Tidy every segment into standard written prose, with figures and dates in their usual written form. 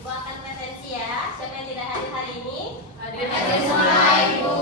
Ibu akan presensi ya. Siapa yang tidak hadir hari ini? Hadir semua Ibu.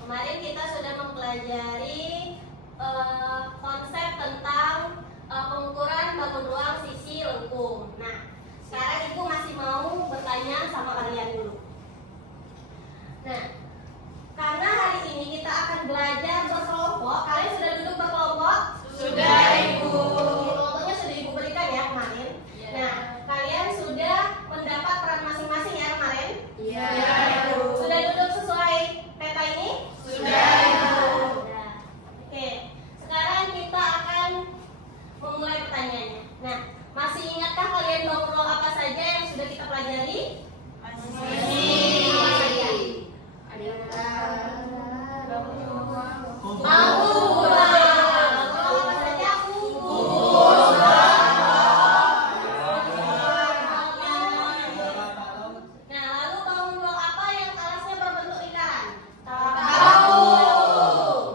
Kemarin kita sudah mempelajari konsep tentang pengukuran bangun ruang sisi lengkung. Nah, sekarang Ibu masih mau bertanya sama kalian dulu. Nah, karena hari ini kita akan belajar berkelompok. Kalian sudah duduk berkelompok? Sudah Ibu. Kelompoknya sudah Ibu berikan ya kemarin. Ya. Nah, kalian sudah mendapat peran masing-masing ya kemarin? Iya. Sudah duduk sesuai peta ini? Sudah Ibu. Sudah. Oke, sekarang kita akan memulai pertanyaannya. Nah, masih ingatkah kalian bangun ruang apa saja yang sudah kita pelajari? Masih. Apa saja? Bangun ruang. Apa saja? Nah, lalu bangun ruang apa yang alasnya berbentuk lingkaran? Tahu.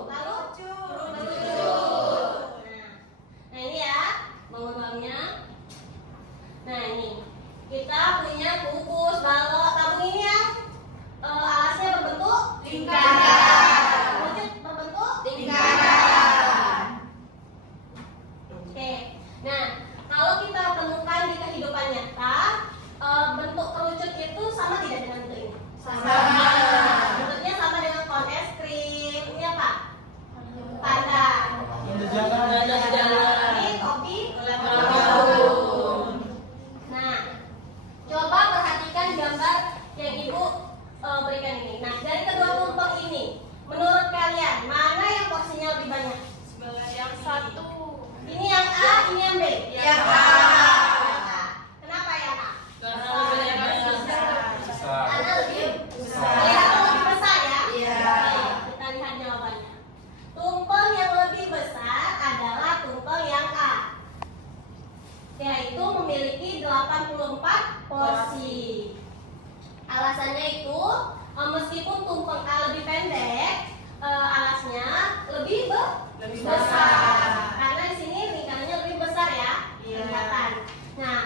Lalu? Nah ini ya bangun ruangnya. Nah ini kita punya kukus, balok, tabung ini yang alasnya berbentuk Lingkaran. Kerucut berbentuk Lingkaran. Oke. Nah, kalau kita temukan di kehidupan nyata, bentuk kerucut itu sama tidak dengan bentuk ini? Sama. Bentuknya sama dengan kon es krim. Ini apa? Pandan. Ini topi Nah, coba perhatikan gambar yang Ibu berikan ini. Nah, dari kedua tumpeng ini, menurut kalian mana yang porsinya lebih banyak? Yang satu. Ini yang A, ini yang B. Yang A. Kenapa yang A? Karena lebih besar. Karena lebih Besar. kelihatan lebih besar ya. Iya. Baik, kita lihat jawabannya. Tumpeng yang lebih besar adalah tumpeng yang A, yaitu memiliki 84 porsi. Alasannya itu meskipun tumpeng A lebih pendek, alasnya lebih besar. Karena di sini lingkarannya lebih besar ya, Iya. kelihatan. Nah,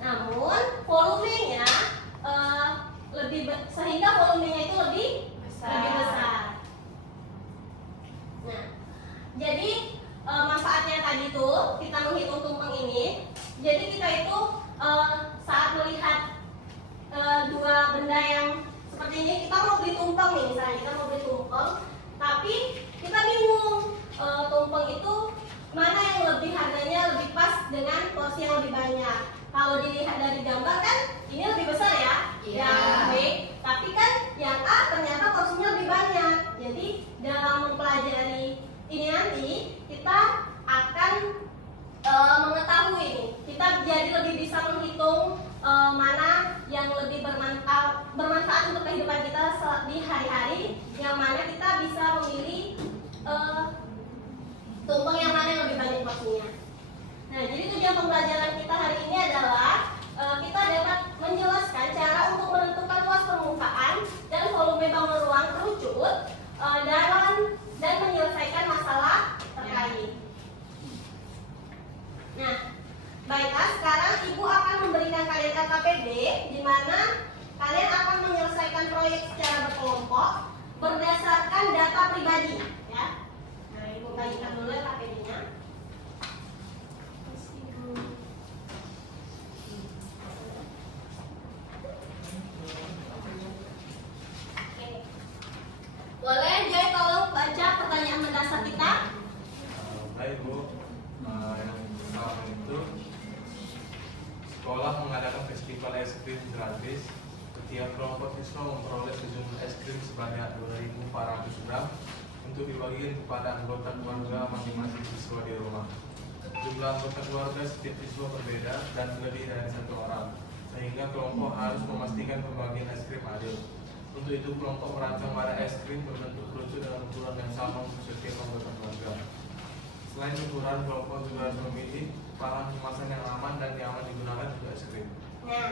namun volumenya sehingga volumenya itu lebih besar. Nah, jadi manfaatnya tadi itu kita menghitung tumpeng ini. Jadi kita itu saat melihat dua benda yang seperti ini, kita mau beli tumpeng nih, misalnya kita mau beli tumpeng, tapi kita bingung tumpeng itu mana yang lebih harganya lebih pas dengan porsi yang lebih banyak. Kalau dilihat dari gambar kan ini lebih besar ya, Iya. yang B, tapi kan yang A ternyata porsinya lebih banyak. Jadi dalam mempelajari ini nanti kita akan mengetahui nih, kita jadi lebih bisa menghitung mana yang lebih bermanfaat untuk kehidupan kita di hari-hari, yang mana kita bisa memilih tumpeng yang mana yang lebih banyak porsinya. Nah, jadi tujuan pembelajaran kita hari ini adalah kita dapat menjelaskan cara untuk menentukan luas permukaan dan volume bangun ruang kerucut dan menyelesaikan masalah terkait. Nah, baiklah, sekarang Ibu akan memberikan kalian LKPD di mana kalian akan menyelesaikan proyek secara berkelompok berdasarkan data pribadi, ya. Nah, Ibu bagikan dulu LKPD-nya. Oke. Boleh, Joy tolong baca pertanyaan mendasar kita. Baik Bu, yang pertama itu sekolah mengadakan festival es krim gratis Setiap kelompok siswa memperoleh sejumlah es krim sebanyak 2.400 gram untuk dibagi kepada anggota keluarga masing-masing siswa di rumah. Jumlah anggota keluarga setiap siswa berbeda dan lebih dari 1 orang, sehingga kelompok harus memastikan pembagian es krim adil. Untuk itu, kelompok merancang wadah es krim berbentuk kerucut dengan ukuran yang sama untuk setiap anggota keluarga. Selain ukuran, kelompok juga harus memilih bahan kemasan yang aman dan nyaman digunakan untuk es krim. Nah,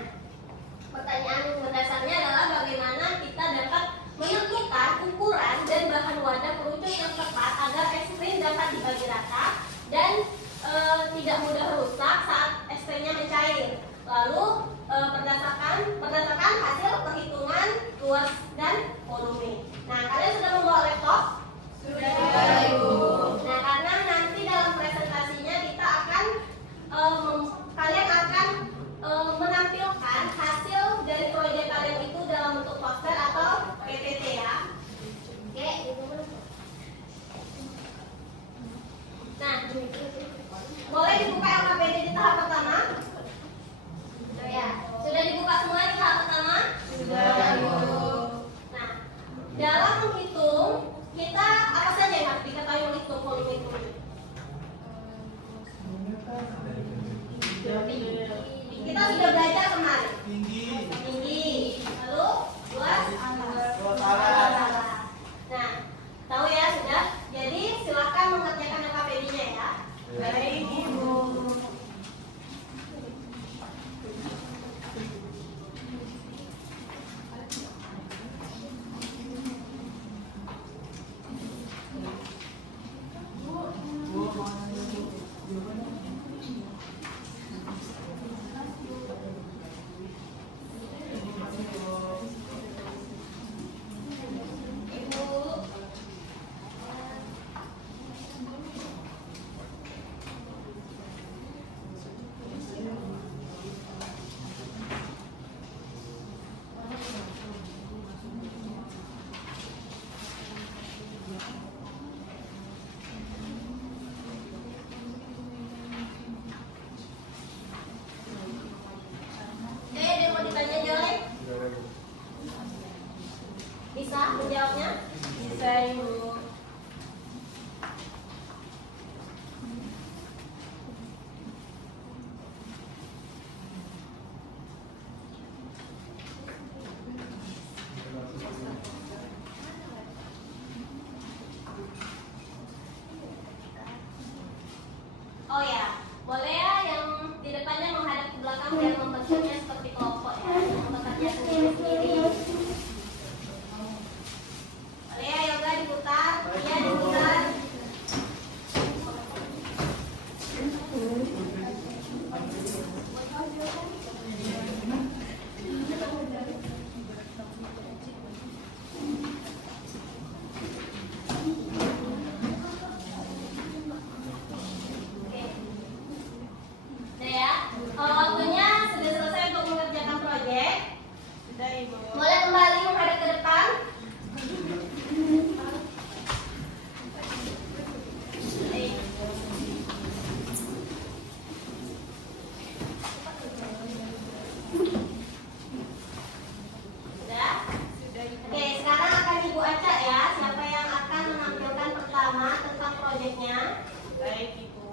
pertanyaan mendasarnya adalah bagaimana kita dapat menentukan ukuran dan bahan wadah kerucut yang tepat agar es krim dapat dibagi rata dan tidak mudah rusak saat es krimnya mencair. Lalu berdasarkan hasil perhitungan luas dan volume. Nah, kalian sudah membawa laptop? Sudah, Ibu. Nah, karena nanti dalam presentasinya kita akan kalian akan menampilkan hasil dari proyek kalian itu dalam bentuk poster atau PPT ya. Oke, nah, boleh dibuka LKPD di tahap pertama? Ya, sudah dibuka semua di tahap pertama? Sudah, Ibu. Nah, dalam menghitung kita apa saja yang harus diketahui menghitung volume itu? Kita sudah belajar kemarin. Tinggi. Lalu luas. Nah, tahu ya sudah. Jadi silakan mengerjakan LKPD-nya ya. Baik, Ibu. Ada yang mau ditanya Joy? Bisa menjawabnya? Bisa, Ibu. Oh ya, boleh ya yang di depannya menghadap ke belakang biar membentuknya seperti kelompok ya, membentuknya sendiri-sendiri. Boleh ya, Yoga diputar, iya diputar. Oke. Nah ya, waktunya sudah selesai untuk mengerjakan proyek. Sudah, Ibu. Boleh kembali menghadap ke depan. Sudah? Sudah, Ibu. Oke, sekarang akan Ibu acak ya. Siapa yang akan menampilkan pertama tentang proyeknya? Baik, Ibu.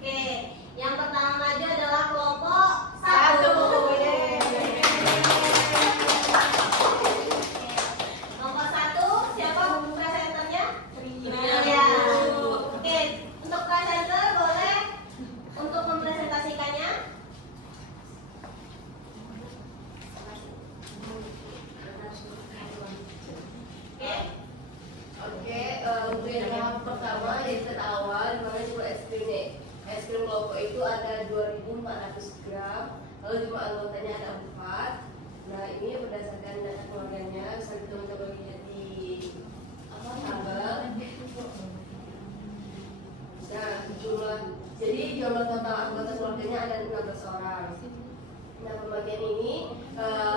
Oke, yang pertama maju adalah kelompok Satu. Kelompok 1, siapa presenternya? Rina. Ya. Oke, untuk presenter boleh untuk mempresentasikannya. Oke. Oke, untuk yang tahap pertama yaitu awal dimana jumlah es krim nih. Es krim kelompok itu ada 2.400 gram, lalu jumlah anggotanya ada 4. Nah, ini berdasarkan data keluarganya bisa kita lihat di tabel. Nah, jumlah total anggota keluarganya ada 16 orang. Nah, pembagian ini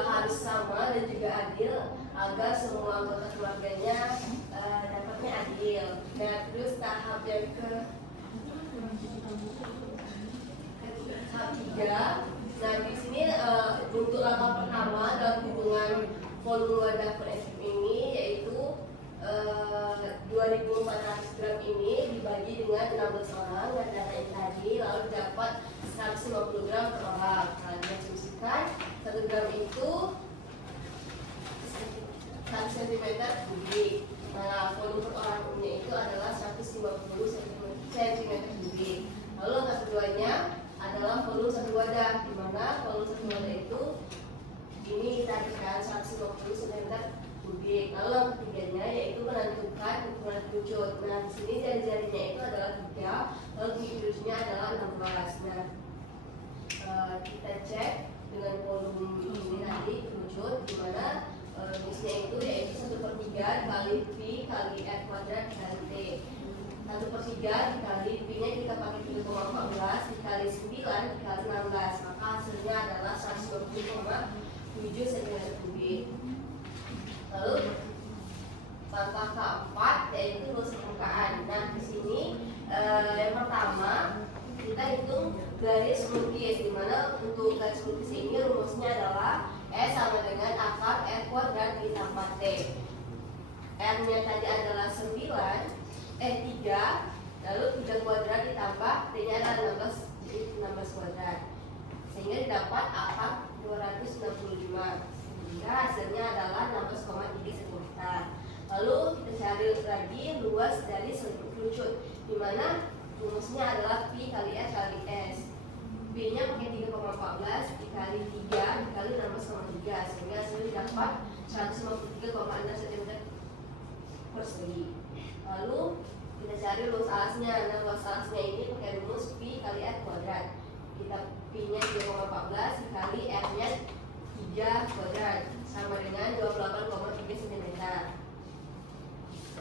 harus sama dan juga adil agar semua anggota keluarganya dapatnya adil. Nah, terus tahap yang tahap 3. Nah, di sini untuk langkah pertama dalam hubungan volume wadah per es krim ini yaitu 2.400 gram ini dibagi dengan 16 orang dan data yang tadi, lalu dapat 150 gram per orang. Nah, diasumsikan 1 gram itu 1 cm kubik. Nah, volume per orangnya itu adalah 150 cm kubik. Lalu angka keduanya adalah volume satu wadah, di mana volume satu wadah itu ini ditarikan 150 cm kubik. Lalu yang ketiganya yaitu menentukan ukuran kerucut. Nah, di sini jari-jarinya itu adalah 3, lalu tinggi kerucutnya adalah 16. Nah, kita cek dengan volume ini tadi kerucut, di mana rumusnya itu yaitu 1/3 kali P kali R kuadrat kali T. 1/3 dikali P-nya kita pakai 3,14 dikali 9 dikali 16, maka hasilnya adalah 120,7 cm kubik. Lalu langkah keempat yaitu rumus permukaan. Nah, di sini yang pertama kita hitung garis lukis, di mana untuk garis lukis ini rumusnya adalah S sama dengan akar R kuadrat ditambah T. R-nya tadi adalah 3, lalu 3 kuadrat ditambah T-nya adalah 16, jadi 16 kuadrat. Sehingga didapat akar 265. Sehingga hasilnya adalah 16,3 cm. Lalu kita cari lagi luas dari seluruh kerucut, di mana rumusnya adalah P kali S kali S. B-nya pakai 3,14 dikali 3 dikali 16,3, sehingga hasilnya dapat 153,6 cm persegi. Lalu kita cari luas alasnya. Nah, luas alasnya ini pakai rumus P kali R kuadrat. Kita P-nya 3,14 dikali R-nya 3 kuadrat sama dengan 28,3 cm.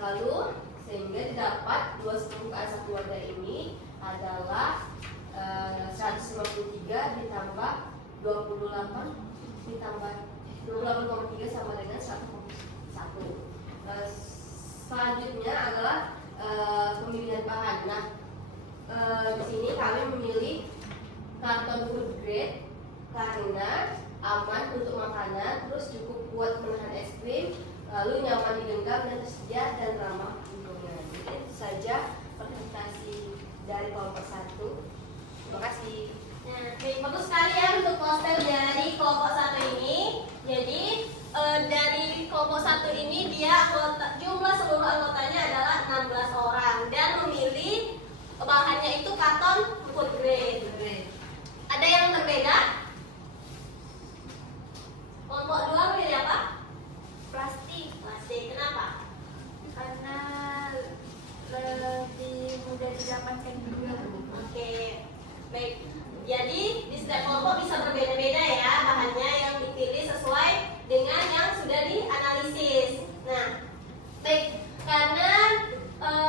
Lalu sehingga didapat luas permukaan satu wadah ini adalah 153 ditambah 28 ditambah 28,3 sama dengan 1,1. Selanjutnya adalah pemilihan bahan. Nah, di sini kami memilih karton food grade karena aman untuk makanan, terus cukup kuat menahan es krim, lalu nyaman digenggam dan tersedia dan ramah lingkungan. Jadi itu saja presentasi dari kelompok 1. Terima kasih. Nah, bagus sekali ya untuk poster dari kelompok 1 ini. Jadi dari kelompok 1 ini dia jumlah seluruh anggotanya adalah 16 orang dan memilih bahannya itu karton food grade. Ada yang berbeda? Kelompok 2 memilih apa? Plastik. Plastik. Kenapa? Karena lebih mudah didapatkan juga. Oke. Baik. Jadi di setiap kelompok bisa berbeda-beda ya bahannya yang dipilih sesuai dengan yang sudah dianalisis. Nah, baik, karena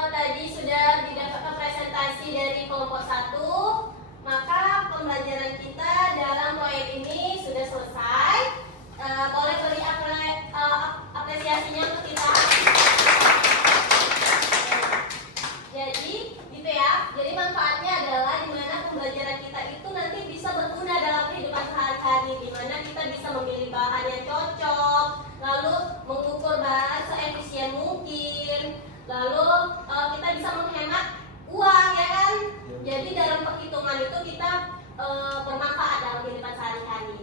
tadi sudah didapatkan presentasi dari kelompok 1, maka pembelajaran kita dalam proyek ini sudah selesai. Boleh beri apresiasinya untuk kita. Jadi gitu ya. Jadi manfaatnya adalah dimana pembelajaran kita itu nanti bisa berguna dalam kehidupan sehari-hari, dimana kita bisa memilih bahan yang cocok, lalu mengukur bahan seefisien mungkin, lalu kita bisa menghemat uang ya kan. Jadi dalam perhitungan itu kita bermanfaat dalam kehidupan sehari-hari.